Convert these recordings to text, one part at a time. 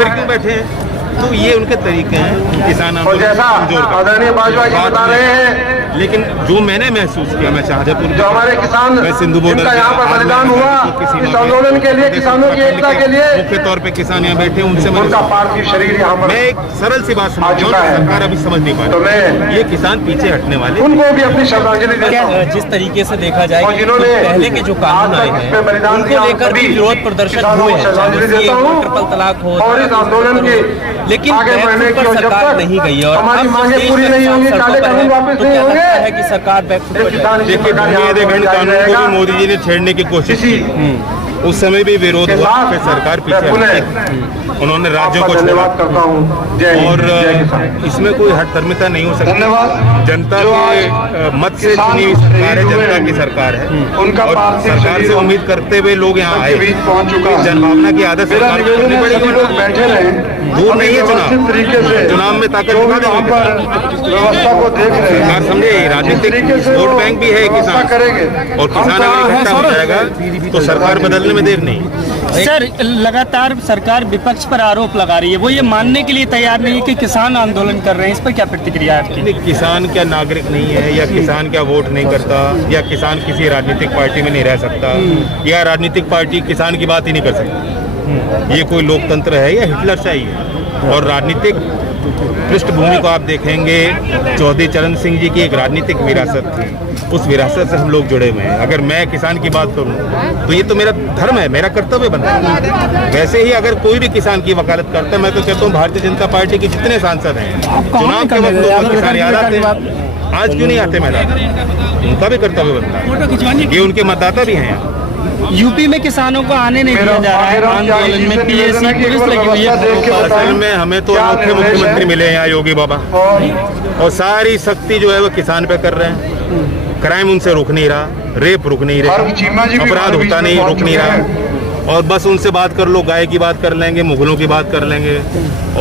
फिर क्यों बैठे हैं? तो ये उनके तरीके हैं किसान और जैसा आदरणीय बाजवा जी बता रहे हैं, लेकिन जो मैंने महसूस किया, मैं शाहजहांपुर जो हमारे किसान सिंधु बॉर्डर जिनका यहाँ पर बलिदान हुआ इस आंदोलन के लिए, किसानों की एकता के लिए, मुख्य तौर पे किसान यहाँ बैठे, उनसे उनका पार्थिव शरीर यहाँ पर मैं एक सरल सी बात समझ रहा हूँ, सरकार अभी समझ नहीं पा तो मैं रही। ये किसान पीछे हटने वाले, उनको भी अपनी श्रद्धांजलि देता हूँ। जिस तरीके से देखा जाए और जिन्होंने पहले के जो कानून आए हैं उनको लेकर भी विरोध प्रदर्शन हुए हैं, ट्रिपल तलाक हो, और इस आंदोलन के लेकिन आगे बढ़ने की पर सरकार नहीं गई और हमारी मांगे पूरी नहीं होंगी, काले कानून वापस तो नहीं क्या लगता है होंगे कि सरकार बैकफुट पर जाएगी? देखिए, बुनियादी कानून को भी मोदी जी ने छेड़ने की कोशिश की, उस समय भी विरोध हुआ, फिर सरकार पीछे हटी, उन्होंने राज्यों को धन्यवाद करता हूँ। और इसमें कोई हठधर्मिता नहीं हो सकती। धन्यवाद। जनता के मत से चुनी हुई सरकार है, जनता की सरकार है, उनका और सरकार से उम्मीद करते हुए लोग यहाँ आए, पहुँच चुका है। जनभावना की आदत सरकार को करनी पड़ेगी। लोग बैठे रहे, दूर नहीं है चुनाव, तरीके से चुनाव में ताकत दिखा देंगे। व्यवस्था को देख रहे हैं, सरकार समझे राजनीतिक वोट बैंक भी है किसान, करेंगे और किसान अगर इकट्ठा हो जाएगा तो सरकार बदलने में देर नहीं। सर, लगातार सरकार विपक्ष पर आरोप लगा रही है, वो ये मानने के लिए तैयार नहीं है कि किसान आंदोलन कर रहे हैं, इस पर क्या प्रतिक्रिया है आपकी? नहीं, किसान क्या नागरिक नहीं है, या किसान क्या वोट नहीं करता, या किसान किसी राजनीतिक पार्टी में नहीं रह सकता, या राजनीतिक पार्टी किसान की बात ही नहीं कर सकती? ये कोई लोकतंत्र है या हिटलरशाही है? और राजनीतिक पृष्ठभूमि को आप देखेंगे, चौधरी चरण सिंह जी की एक राजनीतिक विरासत थी, उस विरासत से हम लोग जुड़े हुए हैं। अगर मैं किसान की बात करूं तो ये तो मेरा धर्म है, मेरा कर्तव्य बनता है। वैसे ही अगर कोई भी किसान की वकालत करता है, मैं तो कहता हूँ भारतीय जनता पार्टी के जितने सांसद हैं, चुनाव के वक्त तो किसान याद आते हैं, आज क्यों नहीं आते मैदान? उनका भी कर्तव्य बनता है, ये उनके मतदाता भी हैं यहाँ। यूपी में किसानों को आने नहीं दिया जा रहा है आंदोलन में, पीएसी पुलिस लगी हुई है। असल में हमें तो अनोखे मुख्यमंत्री मिले हैं यहाँ, योगी बाबा, और सारी शक्ति जो है वो किसान पे कर रहे हैं। क्राइम उनसे रुक नहीं रहा, रेप रुक नहीं रहा, अपराध होता नहीं रुक नहीं रहा, और बस उनसे बात कर लो, गाय की बात कर लेंगे, मुगलों की बात कर लेंगे,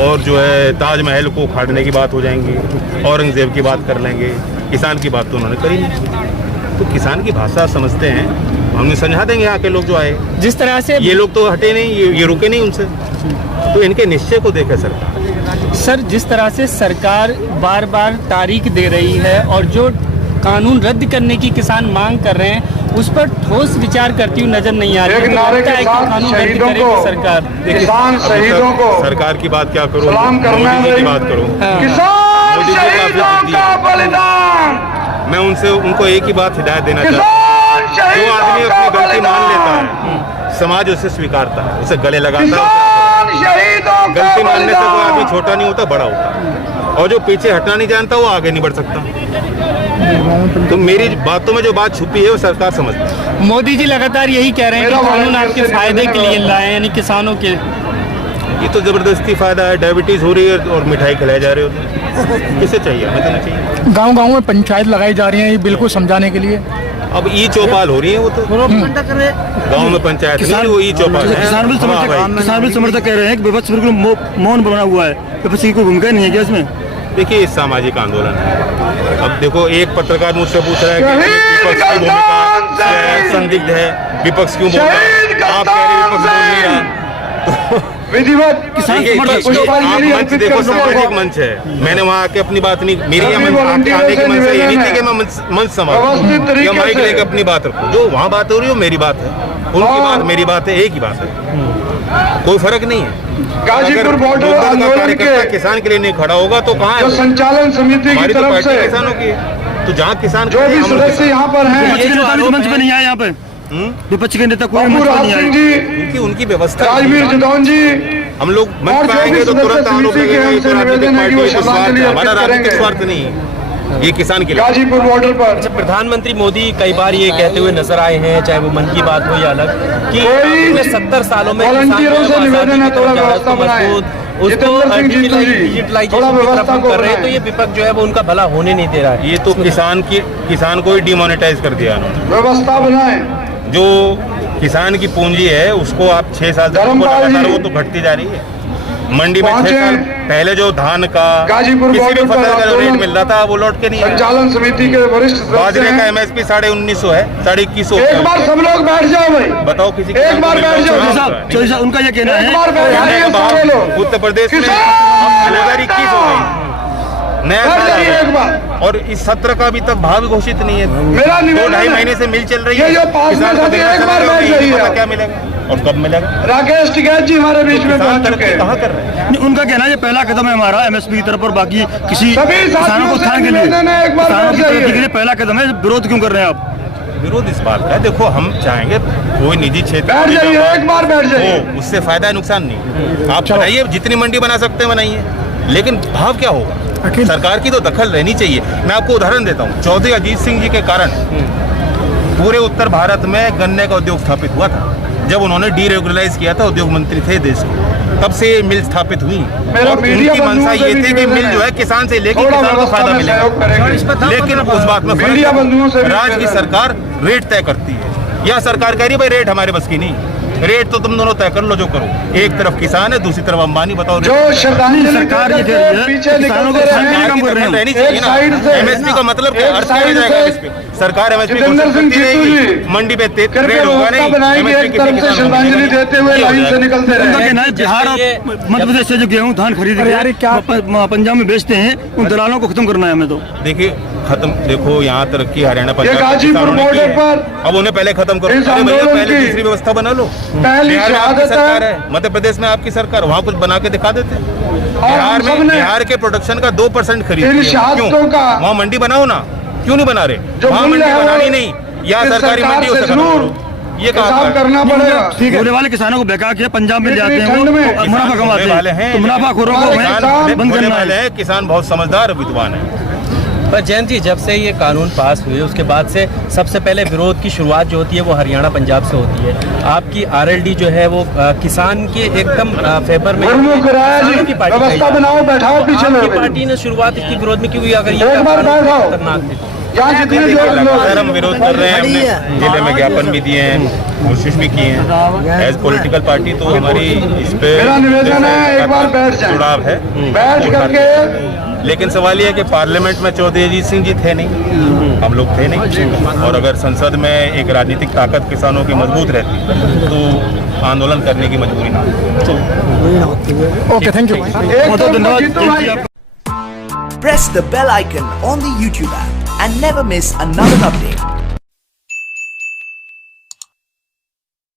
और जो है ताजमहल को उखाड़ने की बात हो जाएंगी, औरंगजेब की बात कर लेंगे। किसान की बात तो उन्होंने करी नहीं। तो किसान की भाषा समझते हैं, हमने समझा देंगे यहाँ के लोग जो आए। जिस तरह से ये लोग तो हटे नहीं, ये रुके नहीं उनसे, तो इनके निश्चय को देखे सरकार। सर, जिस तरह से सरकार बार बार तारीख दे रही है और जो कानून रद्द करने की किसान मांग कर रहे हैं, उस पर ठोस विचार करती हुई नजर नहीं आ रही है। लगता है कि कानून रद्द करेगी सरकार। किसान शहीदों को सरकार की बात क्या करूं, करना मोदी जी की बात करूं। किसान शहीदों का बलिदान, मैं उनको एक ही बात हिदायत देना चाहता हूँ, जो आदमी अपनी गलती मान लेता है, समाज उसे स्वीकारता है, उसे गले लगाता है। गलती मानने से कोई आदमी छोटा नहीं होता, बड़ा होता है, और जो पीछे हटना नहीं जानता वो आगे नहीं बढ़ सकता। तो मेरी बातों में जो बात छुपी है वो सरकार समझती है। मोदी जी लगातार यही कह रहे हैं कि कानून आपके फायदे के लिए लाए, यानी किसानों के। ये तो जबरदस्ती फायदा है, डायबिटीज हो रही है और मिठाई खिलाए जा रहे हो, किसे चाहिए? हमें तो नहीं चाहिए। गांव-गांव में पंचायत लगाई जा रही है, ये बिल्कुल समझाने के लिए। अब ई चौपाल हो रही है, वो तो गांव में पंचायत नहीं, वो ई चौपाल है। किसान भी समर्थक कह रहे हैं कि विपक्ष बिल्कुल मौन बना हुआ है, विपक्ष की कोई भूमिका नहीं है क्या इसमें? देखिए, सामाजिक आंदोलन है। अब देखो, एक पत्रकार मुझसे पूछ रहा है कि विपक्ष की भूमिका संदिग्ध है, विपक्ष क्यों बोल रहा है? आप कह रहे हैं विपक्ष बोल नहीं रहा। किसान मंच देखो, सामाजिक मंच है। मैंने वहाँ आके अपनी बात नहीं, मेरी आने की मंशा ये नहीं थी कि मैं मंच संभालूं या माइक लेके अपनी बात रखूं। जो वहाँ बात हो रही है वो मेरी बात है, उनकी बात मेरी बात है, एक ही बात है, कोई फर्क नहीं है। गाजीपुर बॉर्डर आंदोलन के किसान के लिए नहीं खड़ा होगा तो कहाँ है? संचालन समिति की तरफ से किसानों की, तो जहाँ किसान जो भी सदस्य यहाँ पर हैं, मंच पे नहीं आए यहाँ पे, विपक्ष के नेता कोई मंच पे नहीं आए। जी, उनकी व्यवस्था, राजवीर जदौन जी, हम लोग मंच पे आएंगे तो तुरंत आरोप लगेगा ये तो राजनीतिक पार्टी को स्वार्थ है। हमारा राजनीतिक स्वार्थ नहीं है, ये किसान के लिए। गाजीपुर बॉर्डर पर अच्छा, प्रधानमंत्री मोदी कई बार ये कहते हुए नजर आए हैं, चाहे वो मन की बात हो या अलग, कि पिछले 70 सालों में वॉलंटियरों से निवेदन है, थोड़ा व्यवस्था बनाएं। उसको डिजिटलाइजेशन की तरफ हम कर रहे हैं, तो ये विपक्ष जो है वो उनका भला होने नहीं दे रहा है। ये तो किसान को ही डिमोनेटाइज कर दिया उन्होंने। व्यवस्था बनाएं। जो किसान की पूंजी है उसको आप 6 साल तक लगातार, वो तो घटती जा रही है। मंडी में 6 पहुंचे। साल पहले जो धान का गाजीपुर किसी भी बॉर्डर फसल पर का जो रेट आंदोलन मिल रहा था वो लौट के नहीं आया। संचालन समिति के वरिष्ठ सदस्य बाजरे का हैं। MSP 1950 है, 2150 एक बार सब लोग बैठ जाओ भाई, बताओ किसी एक बार बैठ जाओ। चौधरी साहब, चौधरी साहब, उनका ये कहना एक है बार बैठ जाइए सारे लोग। उत्तर प्रदेश में किसान 2021 हो गई, नया बैठ साल आ जाइए एक गया। बार। और इस सत्र का अभी तक भाव घोषित नहीं है। मेरा निवेदन 2-2.5 है। महीने से मिल चल रही ये है, जो पास में किसान को था, देना एक बार चला बैठ गया, नहीं जाइए। पता क्या मिलेगा और कब मिलेगा। राकेश टिकैत जी हमारे बीच में किसान पहुंच चुके तरक्की हैं। कहाँ कर रहे हैं? नहीं, उनका कहना है ये पहला कदम है हमारा MSP की तरफ और बाकी किसी सभी साथियों किसानों को से उत्थान के लिए निवेदन है, एक बार किसानों की बैठ तरक्की जाइए। के लिए पहला कदम है। विरोध क्यों कर रहे हैं आप? विरोध इस बात का है, देखो हम चाहेंगे कोई निजी क्षेत्र बैठ में जाइए, व्यापार एक बार बैठ जाइए। हो, उससे फायदा है नुकसान नहीं। आप बनाइए, जितनी मंडी बना सकते हैं बनाइए, लेकिन भाव क्या होगा? सरकार की तो दखल रहनी चाहिए। मैं आपको उदाहरण देता हूँ, चौधरी अजीत सिंह जी के कारण पूरे उत्तर भारत में गन्ने का उद्योग स्थापित हुआ था। जब उन्होंने डीरेगुलराइज किया था, उद्योग मंत्री थे देश के, तब से ये मिल स्थापित हुई मेरा और मीडिया उनकी मंशा बंधुओं से ये भी थी कि निवेदन मिल जो है, है किसान से लेके थोड़ा किसान को व्यवस्था फायदा में मिलेगा। सहयोग करेंगे। लेकिन उस बात में फर्क मीडिया है। बंधुओं से भी राज्य की निवेदन है। सरकार रेट तय करती है, या सरकार कह रही है भाई रेट हमारे बस की नहीं, रेट तो तुम दोनों तय कर लो जो करो। एक तरफ किसान है, दूसरी तरफ अंबानी, बताओ जो रेट। श्रद्धांजलि सरकार ये देकर कह रही है, पीछे किसानों को निकलते खाने रहे का काम कर रहे हैं। रहनी एक चाहिए ना। साइड से MSP का मतलब क्या? एक अर्थ क्या साइड जाएगा से MSP? सरकार MSP जितेंद्र घोषित सिंह करती जीतू रहेगी, जी, मंडी पे कृपया रेट होगा व्यवस्था नहीं, बनाएंगे, MSP एक किसी तरफ से किसान को श्रद्धांजलि नहीं देते हुए मिलेगी। लाइन से निकलते उनका रहे। कहना है बिहार और मध्य प्रदेश से जो गेहूं धान खरीद अरे यार, ये क्या- के पंजाब में बेचते हैं, उन दलालों को खत्म करना है हमें तो। देखिए खत्म, देखो यहाँ तरक्की हरियाणा पंजाब के गाजीपुर किसानों ने की बॉर्डर है। पर अब उन्हें पहले खत्म करो। इस अरे भैया आंदोलन पहले की दूसरी व्यवस्था बना लो। पहली बिहार में आपकी शहादत सरकार है। है, मध्य प्रदेश में आपकी सरकार, वहाँ कुछ बना के दिखा देते हैं। और बिहार हम में सबने बिहार के प्रोडक्शन का 2% खरीद इन क्यों? शहादतों का वहाँ मंडी बनाओ ना, क्यों नहीं बना रहे? जो वहाँ मूल्य मंडी है बनानी वो नहीं, या इस सरकारी सरकार मंडी हो से सकता जरूर ये कहा हिसाब करना पड़ेगा। भोले वाले किसानों को बेकार किया, पंजाब में ले इतनी जाते हैं ठंड वो में और मुनाफा कमाते वाले हैं, हैं। तो मुनाफाखोरों को हमारे हमें किसान बंद होने करना वाले है। हैं। किसान बहुत समझदार और विद्वान है। पर जयंत जी, जब से ये कानून पास हुए उसके बाद से सबसे पहले विरोध की शुरुआत जो होती है वो हरियाणा पंजाब से होती है। आपकी RLD जो है वो किसान के एकदम फेवर में गुरमुख राज किसानों की पार्टी व्यवस्था कही बनाओ, बैठाओ पीछे आपकी लोग। पार्टी ने शुरुआत इसकी विरोध में क्यों हुई? अगर ये एक बार कानून बैठाओ। खतरनाक है। यहाँ जितने देखिए, लोग लगातार हम विरोध कर रहे हैं, हमने जिले में ज्ञापन भी दिए हैं, कोशिश भी की है। एज पॉलिटिकल पार्टी तो हमारी इस पे मेरा निवेदन है, एक बार बैठ जाएं। जुड़ाव है, बैठ करके। लेकिन सवाल ये है कि पार्लियामेंट में चौधरी अजीत सिंह जी थे नहीं, हम लोग थे नहीं, और अगर संसद में एक राजनीतिक ताकत किसानों की मजबूत रहती तो आंदोलन करने की मजबूरी ना होती। Okay, thank you. एक बहुत तो धन्यवाद जीतू भाई। आपका। Press the bell icon on the YouTube app and never miss another update.